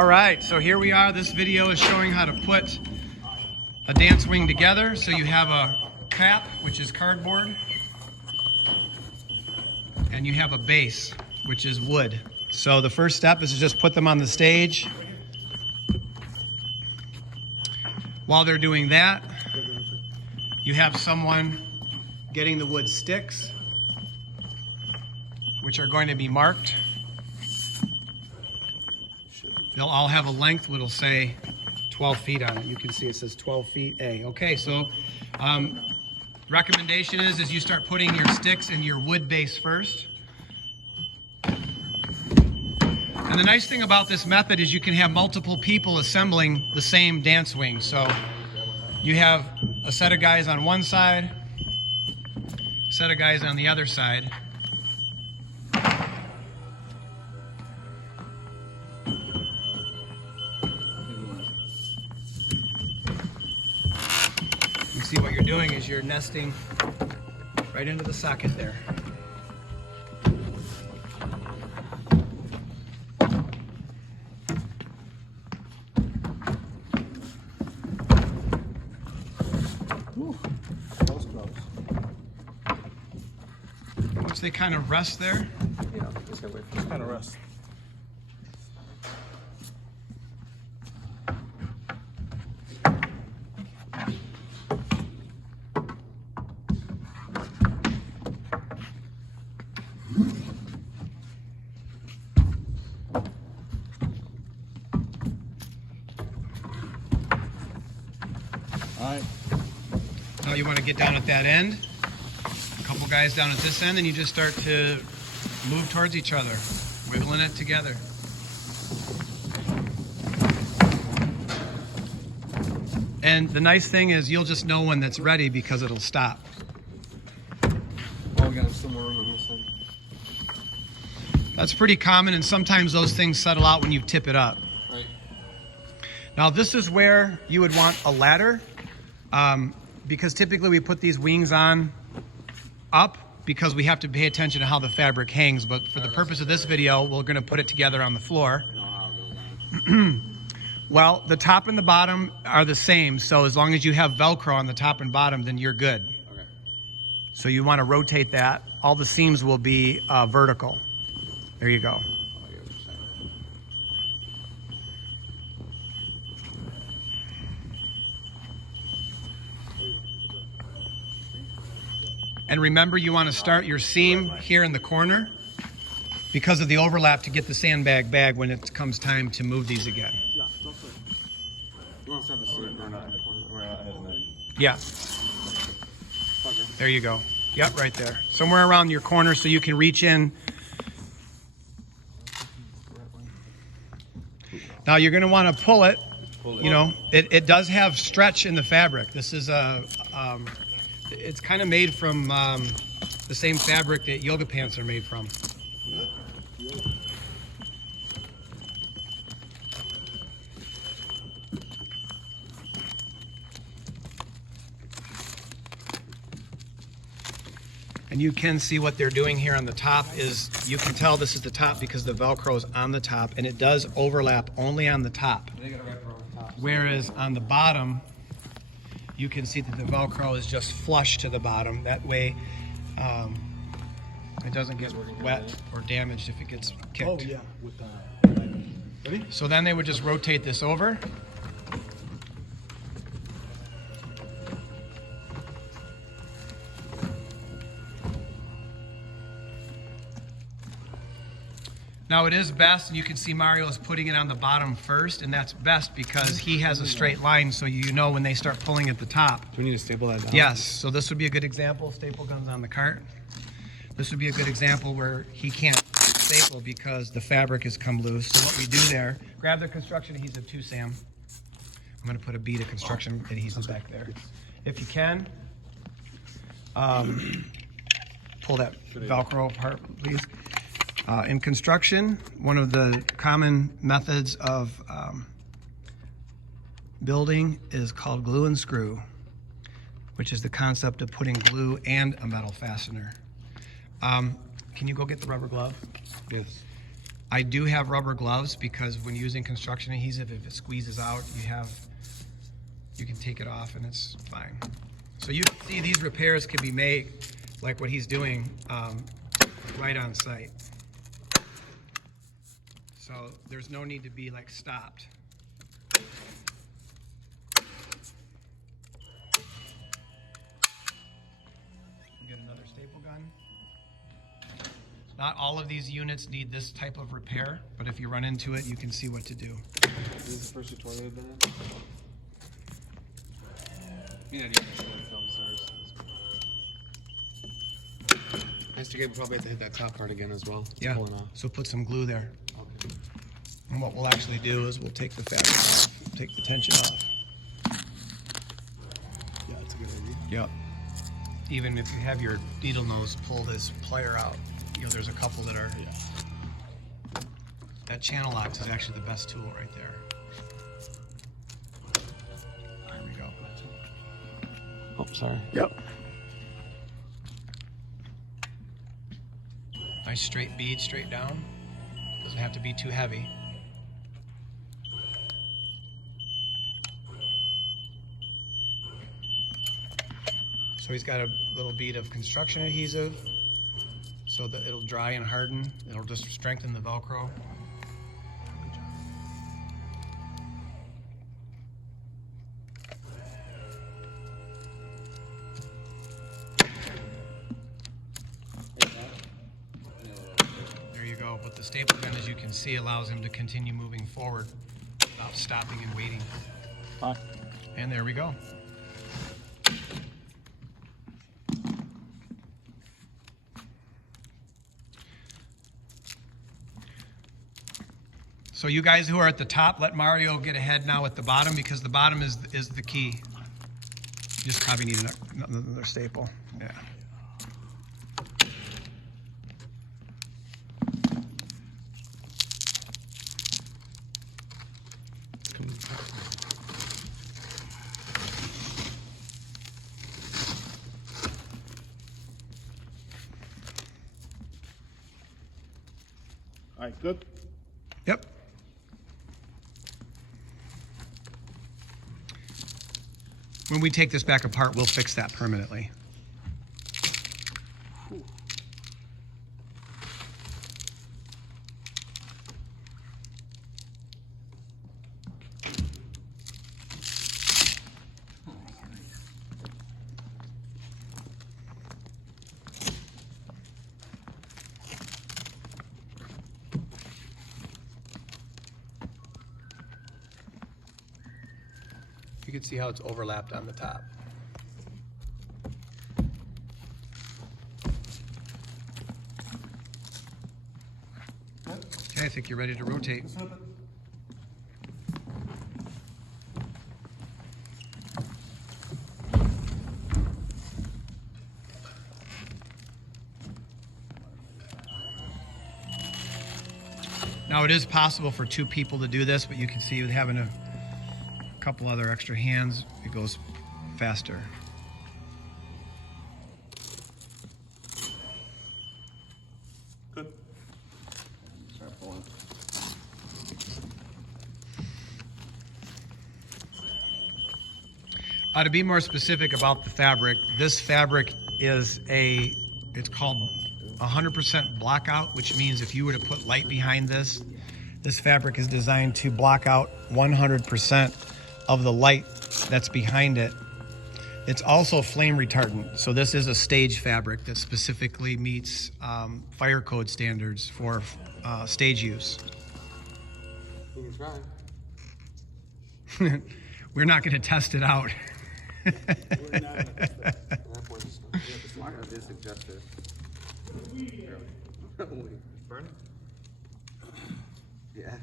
All right, so here we are. This video is showing how to put a dance wing together. So you have a cap, which is cardboard, and you have a base, which is wood. So the first step is to just put them on the stage. While they're doing that, you have someone getting the wood sticks, which are going to be marked. They'll all have a length, which will say 12 feet on it. You can see it says 12 feet A. Okay, so recommendation is you start putting your sticks in your wood base first. And the nice thing about this method is you can have multiple people assembling the same dance wing. So you have a set of guys on one side, a set of guys on the other side. You see what you're doing is you're nesting right into the socket there. Once they kind of rest there. Yeah, just gotta wait for this kind of rest. All right. Now you want to get down at that end. A couple guys down at this end, and you just start to move towards each other, wiggling it together. And the nice thing is you'll just know when that's ready because it'll stop. Oh, we got some more room on this side. That's pretty common, and sometimes those things settle out when you tip it up. Right. Now this is where you would want a ladder, because typically we put these wings on up because we have to pay attention to how the fabric hangs, but for the purpose of this video, we're going to put it together on the floor. Well, the top and the bottom are the same, so as long as you have Velcro on the top and bottom, then you're good. Okay. So you want to rotate that. All the seams will be vertical. There you go. And remember, you want to start your seam here in the corner because of the overlap to get the sandbag bag when it comes time to move these again. Yeah, don't say. You want to start the seam? We're not ahead of that. Yeah. Okay. There you go. Yep, right there. Somewhere around your corner so you can reach in. Now you're going to want to pull it. You know, it does have stretch in the fabric. This is it's kind of made from the same fabric that yoga pants are made from. And you can see what they're doing here on the top is, you can tell this is the top because the Velcro is on the top, and it does overlap only on the top. Whereas on the bottom, you can see that the Velcro is just flush to the bottom. That way, it doesn't get wet or damaged if it gets kicked. Oh, yeah. With ready? So then they would just rotate this over. Now it is best, and you can see Mario is putting it on the bottom first, and that's best because he has a straight line, so you know when they start pulling at the top. Do we need to staple that down? Yes, so this would be a good example. Staple guns on the cart. This would be a good example where he can't staple because the fabric has come loose. So what we do there, grab the construction adhesive too, Sam. I'm going to put a bead of construction adhesive back there. If you can, pull that Velcro apart, please. In construction, one of the common methods of building is called glue and screw, which is the concept of putting glue and a metal fastener. Can you go get the rubber glove? Yes. I do have rubber gloves because when using construction adhesive, if it squeezes out, you can take it off and it's fine. So you can see these repairs can be made, like what he's doing, right on site. So there's no need to be like stopped. Get another staple gun. Not all of these units need this type of repair, but if you run into it, you can see what to do. This is the first tutorial you've been in? Yeah, you can show it films ours. Mr. Gabe probably have to hit that top part again as well. It's Yeah, pulling off. so put some glue there. Okay. And what we'll actually do is we'll take the fabric off, take the tension off. Yeah, that's a good idea. Yep. Even if you have your needle nose pull this plier out, you know, there's a couple that are, that channel locks is actually the best tool right there. There we go. Oh, sorry. Yep. Nice straight bead, straight down. Doesn't have to be too heavy. So he's got a little bead of construction adhesive so that it'll dry and harden. It'll just strengthen the Velcro. There you go. But the staple gun, as you can see, allows him to continue moving forward without stopping and waiting. Fine. And there we go. So you guys who are at the top, let Mario get ahead now at the bottom because the bottom is the key. You just probably need another staple. Yeah. All right, good. Yep. When we take this back apart, we'll fix that permanently. You can see how it's overlapped on the top. Okay, I think you're ready to rotate. Now it is possible for two people to do this, but you can see with having a couple other extra hands, it goes faster. Good. Start pulling. To be more specific about the fabric, this fabric is it's called 100% blockout, which means if you were to put light behind this fabric is designed to block out 100% of the light that's behind it. It's also flame retardant. So this is a stage fabric that specifically meets fire code standards for stage use. We can try. We're not going to test it out. At that point, just I did suggest it. Burn it? Yeah.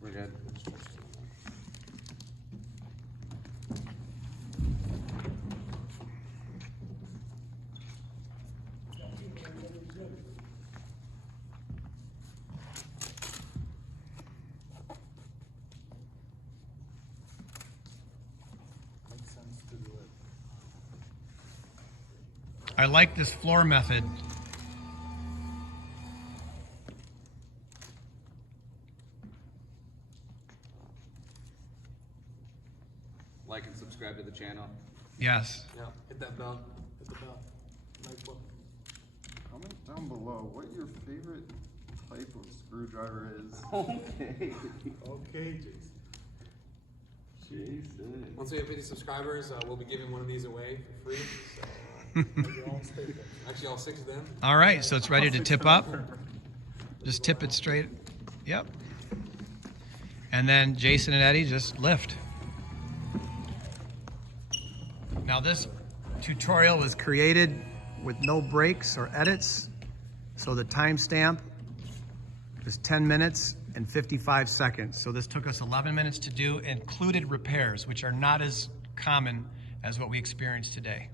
We're good. I like this floor method. Like and subscribe to the channel. Yes. Yeah, hit that bell. Hit the bell. Nice one. Comment down below what your favorite type of screwdriver is. Okay. Okay, Jason. Jason. Once we have 50 subscribers, we'll be giving one of these away for free. So, actually, all 6 of them. All right, so it's ready to tip up. Just tip it straight. Yep. And then Jason and Eddie just lift. Now this tutorial was created with no breaks or edits, so the timestamp is 10 minutes and 55 seconds. So this took us 11 minutes to do, included repairs, which are not as common as what we experienced today.